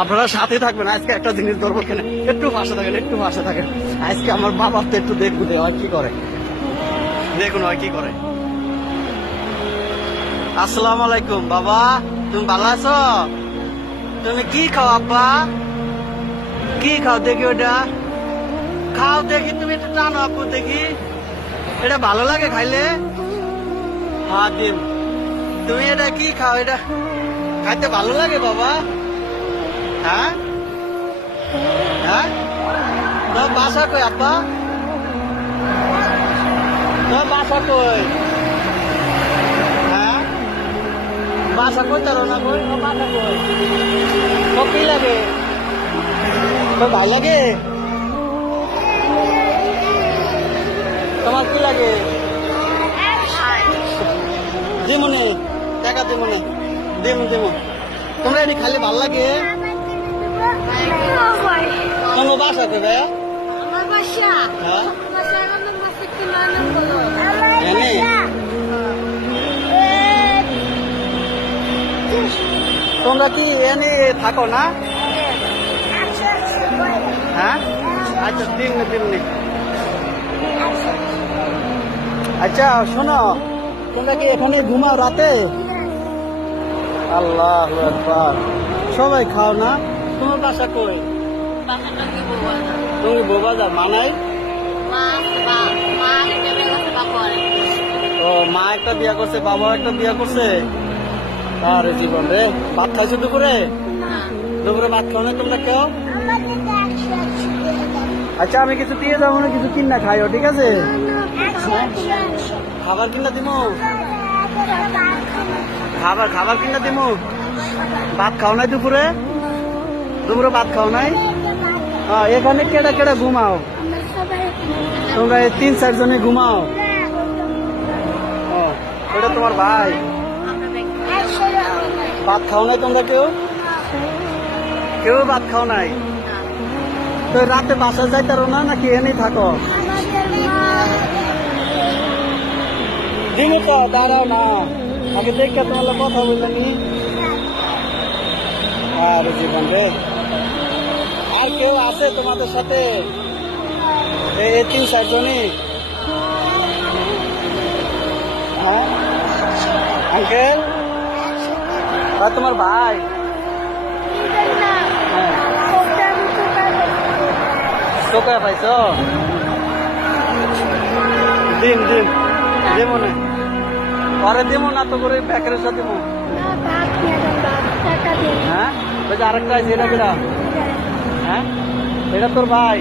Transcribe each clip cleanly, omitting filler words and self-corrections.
আপনারা সাথে থাকবেন। আজকে একটা জিনিস ধরবো কেন, একটু পাশে থাকেন, একটু পাশে থাকেন। আজকে আমার বাবার তো একটু দেখবো হয় কি করে, দেখুন হয় কি করে। আসসালামু আলাইকুম বাবা, তুমি ভালো আছো? তুমি কি খাও আব্বা? কি খাও দেখি ওটা, খাও দেখি, তুমি একটু টানো আব্বু দেখি, এটা ভালো লাগে খাইলে? হ্যাঁ দিন, তুমি এটা কি খাও, এটা খাইতে ভালো লাগে বাবা? হ্যাঁ হ্যাঁ, তোমার বাসা কই আব্বা? তোমার বাসা কই? হ্যাঁ, বাসা কই তার না কই, বাসা কই? তো কি লাগে, তো ভালো লাগে? তোমার কি লাগে? দিমুনি টাকা, দিমুনি দিমু দিমু। তোমরা এটি খাইলে ভাল লাগে? তোমার বাসা কই ভাইয়া? আমার বাসা, হ্যাঁ এনে তোমরা কি এনে থাকো না? হ্যাঁ, আচ্ছা দিমনি দিমনি। আচ্ছা শোনো, তোমরা কি এখানে ঘুমাও রাতে? আল্লাহু আকবার, সবাই খাও না? তোমার বাসা কই? তুমি বউবাজার মানাই? ও, মা একটা বিয়া করছে, বাবা একটা বিয়া করছে। আরে জীবন রে, ভাত খাইছো দুপুরে? দুপুরে ভাত খাও না তোমরা কেউ? আচ্ছা আমি কিছু দিয়ে যাবো না, কিছু কিনা খাইও, ঠিক আছে? খাবার কিনা দিমু, খাবার কিনা দিমু। ভাত খাও নাই দুপুরে? দুপুরে ভাত খাও নাই? এখানে কেডা কেডা ঘুমাও? তোমরা এই 3-4 জনে ঘুমাও? এটা তোমার ভাই? ভাত খাও নাই তোমরা কেউ? কেউ ভাত খাও নাই? তো রাতে বাসা যাইতারো না, নাকি এনেই থাকো? দিনে তো দাঁড়াও না, আগে দেখে তোমার কথা বললেনি। আর জীবন রে, আর কেউ আছে তোমাদের সাথে? এই 3-4 জনই? হ্যাঁ আঙ্কেল, আর তোমার ভাই? হ্যাঁ, কোথায় পাইছ? দিন দিন দেবো না, পরে দেবো না তো করে ব্যাকের সাথে দেবো। হ্যাঁ, ওই যে আরেকটা আছে, এটা কেটা? হ্যাঁ, এটা তোর ভাই?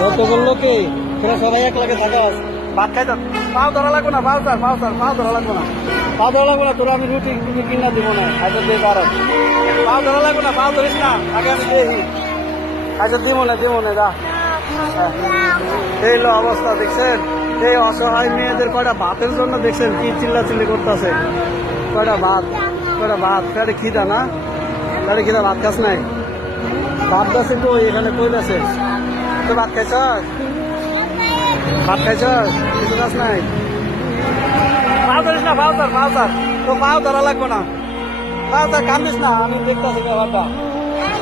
কত বললো কি তোরা সবাই এক লাগে থাকাস? ভাত খাই তো, পাও ধরা লাগবো না, পাও ধরা লাগবো না, পাও ধরা লাগবো না। তোরা আমি রুটি কিনা দিব না, আচ্ছা দিয়ে কারণ পাও ধরা লাগবো না, পাও ধরিস না, আগে আমি দেখি। আচ্ছা দিব না যা। এই লো অবস্থা দেখছেন, এই অসহায় মেয়েদের কয়টা ভাতের জন্য দেখছেন কি চিল্লাচিল্লি করতেছে। কয়টা ভাত, পেটে খিদা না? পেটে খিদা, ভাত খাস নাই? ভাত আছে তো এখানে, কই আছে তো? ভাত খাইছস? কিছু কাজ নাই? পাও ধরিস না, পাও ধর, তো পাও ধরা লাগবো না, পাও ধর, কান্দিস না, আমি দেখতেছি ব্যাপারটা।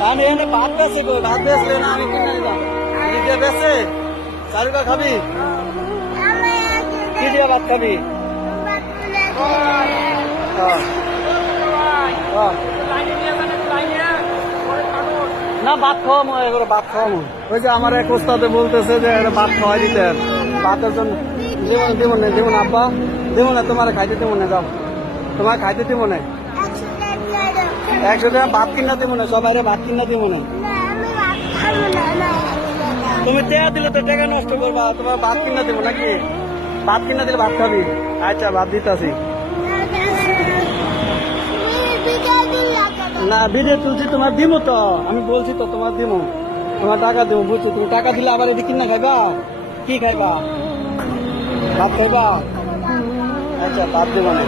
আমি এখানে ভাত বেছে কই, ভাত বেচলে না আমি কিনে নিলাম। নিজে বেছে চারুকা খাবি? কি দিয়ে ভাত খাবি? না ভাত খাওয়ামো, এগুলো ভাত খাওয়ামো। ওই যে আমার এক ওস্তাদে বলতেছে যে ভাত খাওয়াই দিতেন, ভাতের জন্য। দিব না আব্বা, দিব না, তোমার খাইতে দিব না, যাও, তোমার খাইতে দিব না। 100 টাকা ভাত কিনা দিব না, সবাই ভাত কিনা দিব না। তুমি টাকা দিলে তো টাকা নষ্ট করবা, তোমার ভাত কিনা দিব নাকি? ভাত কিনা দিলে ভাত খাবি? আচ্ছা ভাত দিতেছি না, ভিডিও তুলছি, তোমার দিমু তো, আমি বলছি তো তোমার দিমু, তোমার টাকা দেবো, বুঝছো? তুমি টাকা দিলে আবার এটি কিনা খাইবা? কি খাইবা? ভাত খাইবা? আচ্ছা ভাত দেবো না।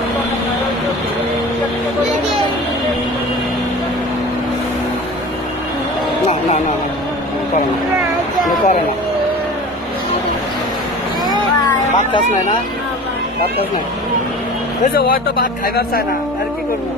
করে না, ভাত খাস নাই না? ভাত খাস নাই, বুঝছো? হয়তো ভাত খাইবার চায় না, আর কি করবো?